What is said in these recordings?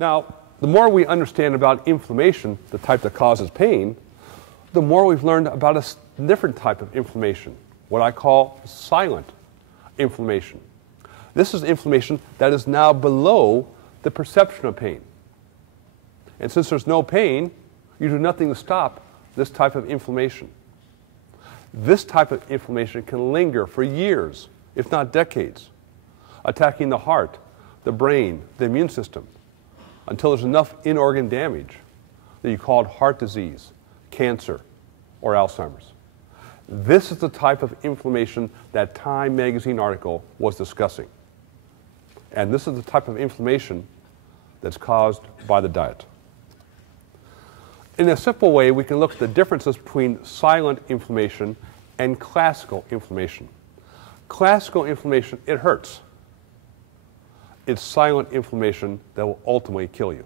Now, the more we understand about inflammation, the type that causes pain, the more we've learned about a different type of inflammation, what I call silent inflammation. This is inflammation that is now below the perception of pain. And since there's no pain, you do nothing to stop this type of inflammation. This type of inflammation can linger for years, if not decades, attacking the heart, the brain, the immune system, until there's enough in-organ damage that you call it heart disease, cancer, or Alzheimer's. This is the type of inflammation that Time magazine article was discussing. And this is the type of inflammation that's caused by the diet. In a simple way, we can look at the differences between silent inflammation and classical inflammation. Classical inflammation, it hurts. It's silent inflammation that will ultimately kill you.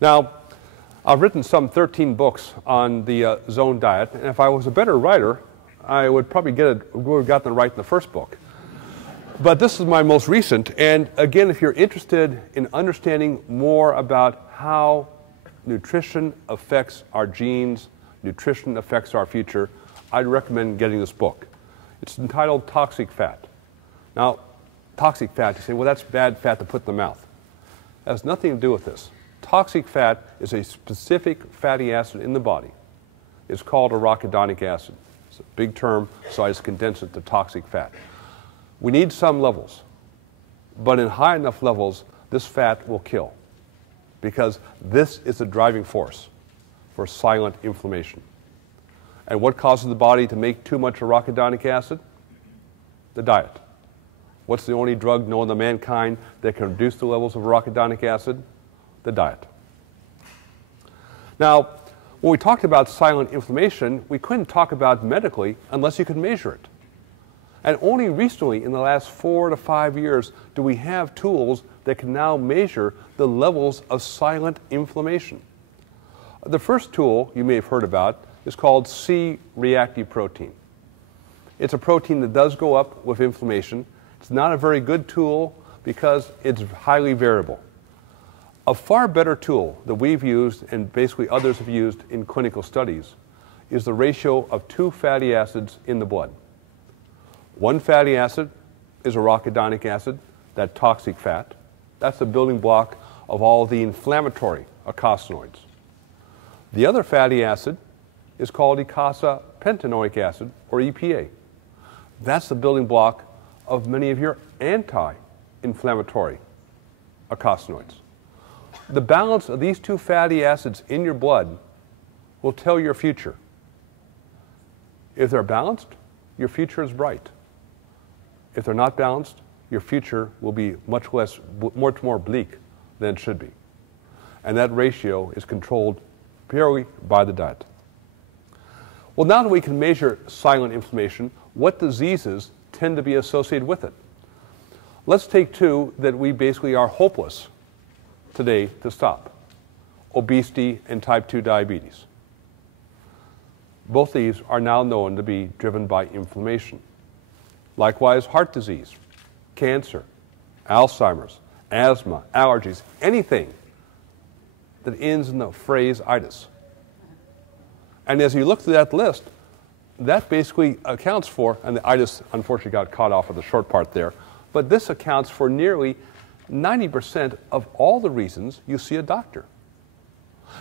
Now, I've written some 13 books on the zone diet, and if I was a better writer, I would probably would have gotten it right in the first book. But this is my most recent, and again, if you're interested in understanding more about how nutrition affects our genes, nutrition affects our future, I'd recommend getting this book. It's entitled Toxic Fat. Now, toxic fat, you say, well, that's bad fat to put in the mouth. It has nothing to do with this. Toxic fat is a specific fatty acid in the body. It's called arachidonic acid. It's a big term, so I just condense it to toxic fat. We need some levels, but in high enough levels, this fat will kill, because this is the driving force for silent inflammation. And what causes the body to make too much arachidonic acid? The diet. What's the only drug known to mankind that can reduce the levels of arachidonic acid? The diet. Now, when we talked about silent inflammation, we couldn't talk about it medically unless you could measure it. And only recently, in the last 4 to 5 years, do we have tools that can now measure the levels of silent inflammation. The first tool you may have heard about is called C-reactive protein. It's a protein that does go up with inflammation. It's not a very good tool because it's highly variable. A far better tool that we've used, and basically others have used in clinical studies, is the ratio of 2 fatty acids in the blood. One fatty acid is arachidonic acid, that toxic fat. That's the building block of all the inflammatory eicosanoids. The other fatty acid is called eicosapentaenoic acid, or EPA. That's the building block of many of your anti-inflammatory eicosanoids. The balance of these 2 fatty acids in your blood will tell your future. If they're balanced, your future is bright. If they're not balanced, your future will be much more bleak than it should be. And that ratio is controlled purely by the diet. Well, now that we can measure silent inflammation, what diseases tend to be associated with it? Let's take 2 that we basically are hopeless today to stop: obesity and type 2 diabetes. Both these are now known to be driven by inflammation. Likewise, heart disease, cancer, Alzheimer's, asthma, allergies, anything that ends in the phrase itis. And as you look through that list, that basically accounts for, and the itis unfortunately got caught off of the short part there, but this accounts for nearly 90% of all the reasons you see a doctor.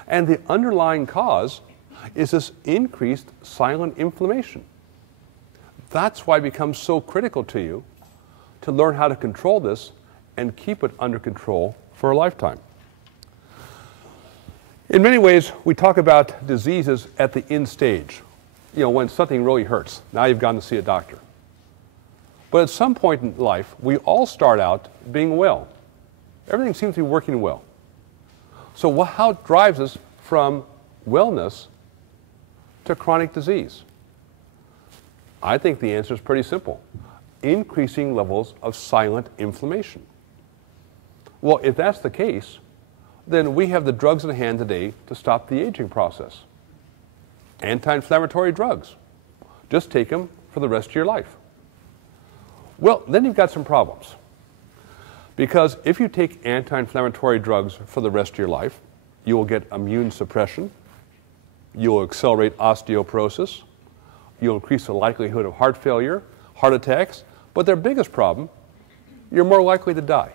And the underlying cause is this increased silent inflammation. That's why it becomes so critical to you to learn how to control this and keep it under control for a lifetime. In many ways, we talk about diseases at the end stage, when something really hurts. Now you've gone to see a doctor. But at some point in life, we all start out being well. Everything seems to be working well. So how drives us from wellness to chronic disease? I think the answer is pretty simple: increasing levels of silent inflammation. Well, if that's the case, then we have the drugs in hand today to stop the aging process. Anti-inflammatory drugs. Just take them for the rest of your life. Well, then you've got some problems. Because if you take anti-inflammatory drugs for the rest of your life, you will get immune suppression, you will accelerate osteoporosis, you'll increase the likelihood of heart failure, heart attacks, but their biggest problem, you're more likely to die.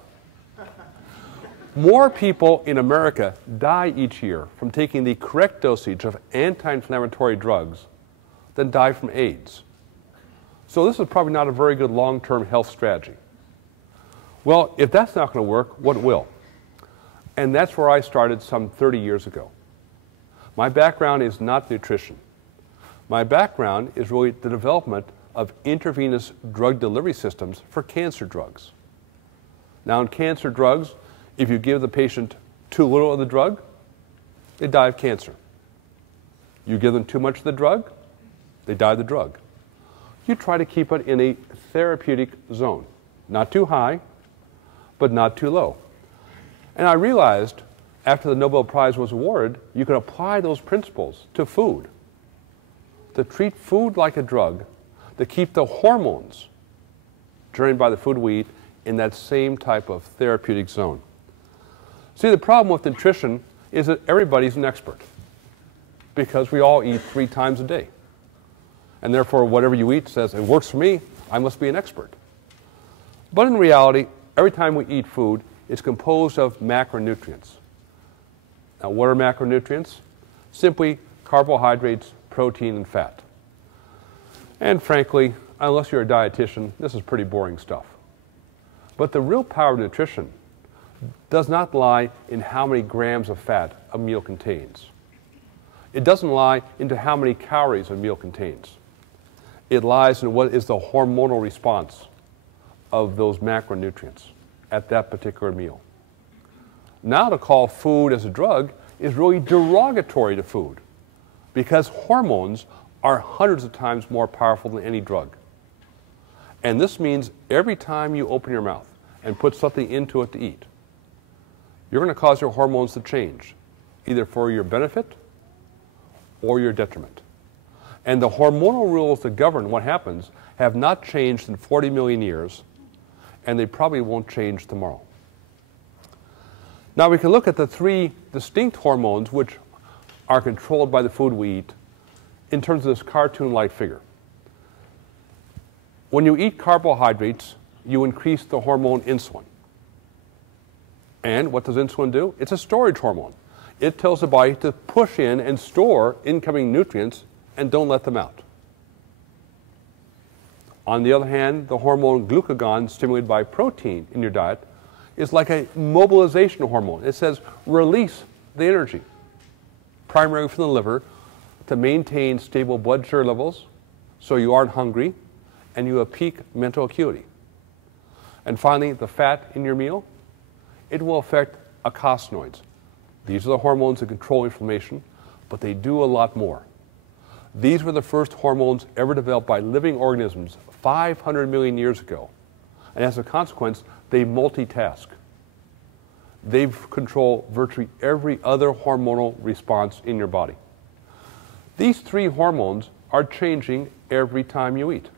More people in America die each year from taking the correct dosage of anti-inflammatory drugs than die from AIDS. So this is probably not a very good long-term health strategy. Well, if that's not going to work, what will? And that's where I started some 30 years ago. My background is not nutrition. My background is really the development of intravenous drug delivery systems for cancer drugs. Now in cancer drugs, if you give the patient too little of the drug, they die of cancer. You give them too much of the drug, they die of the drug. You try to keep it in a therapeutic zone. Not too high, but not too low. And I realized after the Nobel Prize was awarded, you could apply those principles to food. To treat food like a drug, to keep the hormones generated by the food we eat in that same type of therapeutic zone. See, the problem with nutrition is that everybody's an expert because we all eat 3 times a day. And therefore, whatever you eat says, it works for me, I must be an expert. But in reality, every time we eat food, it's composed of macronutrients. Now, what are macronutrients? Simply carbohydrates, protein, and fat. And frankly, unless you're a dietitian, this is pretty boring stuff. But the real power of nutrition does not lie in how many grams of fat a meal contains. It doesn't lie into how many calories a meal contains. It lies in what is the hormonal response of those macronutrients at that particular meal. Now to call food as a drug is really derogatory to food because hormones are hundreds of times more powerful than any drug. And this means every time you open your mouth and put something into it to eat, you're going to cause your hormones to change, either for your benefit or your detriment. And the hormonal rules that govern what happens have not changed in 40 million years, and they probably won't change tomorrow. Now we can look at the 3 distinct hormones which are controlled by the food we eat in terms of this cartoon-like figure. When you eat carbohydrates, you increase the hormone insulin. And what does insulin do? It's a storage hormone. It tells the body to push in and store incoming nutrients and don't let them out. On the other hand, the hormone glucagon stimulated by protein in your diet is like a mobilization hormone. It says release the energy, primarily from the liver, to maintain stable blood sugar levels so you aren't hungry and you have peak mental acuity. And finally, the fat in your meal, it will affect eicosanoids. These are the hormones that control inflammation, but they do a lot more. These were the first hormones ever developed by living organisms 500 million years ago. And as a consequence, they multitask. They control virtually every other hormonal response in your body. These 3 hormones are changing every time you eat.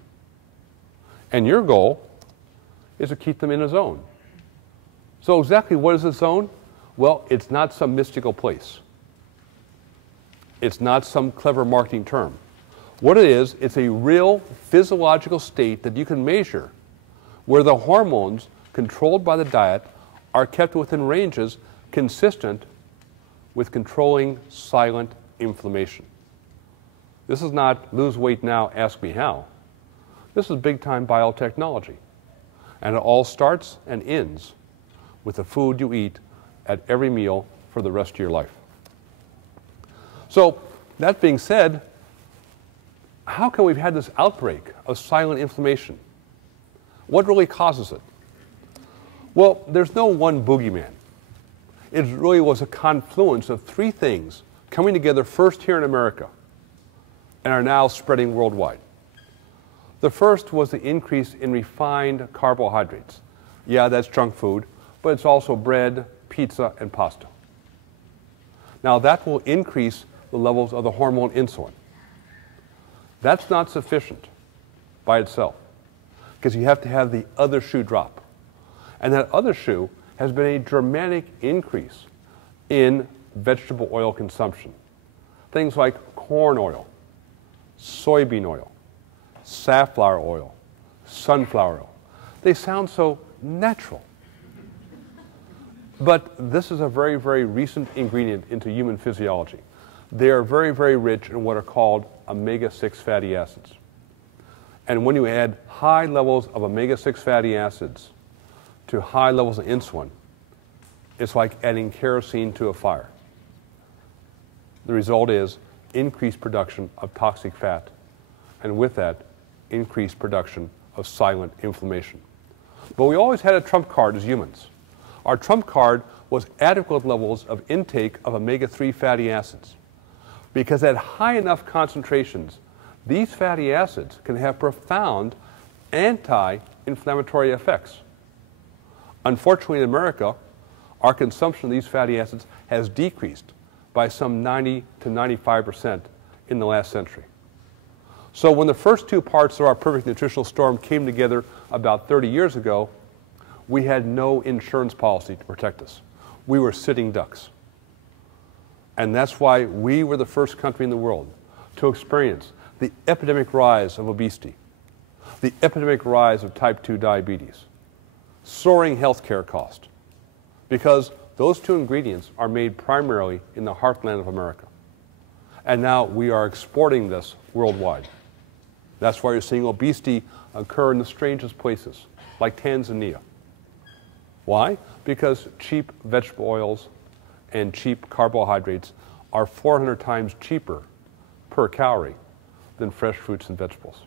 And your goal is to keep them in a zone. So exactly what is a zone? Well, it's not some mystical place. It's not some clever marketing term. What it is, it's a real physiological state that you can measure where the hormones controlled by the diet are kept within ranges consistent with controlling silent inflammation. This is not lose weight now, ask me how. This is big-time biotechnology. And it all starts and ends with the food you eat at every meal for the rest of your life. So, that being said, how come we've had this outbreak of silent inflammation? What really causes it? Well, there's no one boogeyman. It really was a confluence of 3 things coming together first here in America and are now spreading worldwide. The first was the increase in refined carbohydrates. Yeah, that's junk food, but it's also bread, pizza, and pasta. Now that will increase the levels of the hormone insulin. That's not sufficient by itself because you have to have the other shoe drop. And that other shoe has been a dramatic increase in vegetable oil consumption. Things like corn oil, soybean oil, safflower oil, sunflower oil. They sound so natural. But this is a very, very recent ingredient into human physiology. They are very, very rich in what are called omega-6 fatty acids. And when you add high levels of omega-6 fatty acids to high levels of insulin, it's like adding kerosene to a fire. The result is increased production of toxic fat, and with that, increased production of silent inflammation. But we always had a trump card as humans. Our trump card was adequate levels of intake of omega-3 fatty acids, because at high enough concentrations, these fatty acids can have profound anti-inflammatory effects. Unfortunately, in America, our consumption of these fatty acids has decreased by some 90 to 95% in the last century. So when the first two parts of our perfect nutritional storm came together about 30 years ago, we had no insurance policy to protect us. We were sitting ducks. And that's why we were the first country in the world to experience the epidemic rise of obesity, the epidemic rise of type 2 diabetes, soaring healthcare cost, because those two ingredients are made primarily in the heartland of America. And now we are exporting this worldwide. That's why you're seeing obesity occur in the strangest places, like Tanzania. Why? Because cheap vegetable oils and cheap carbohydrates are 400 times cheaper per calorie than fresh fruits and vegetables.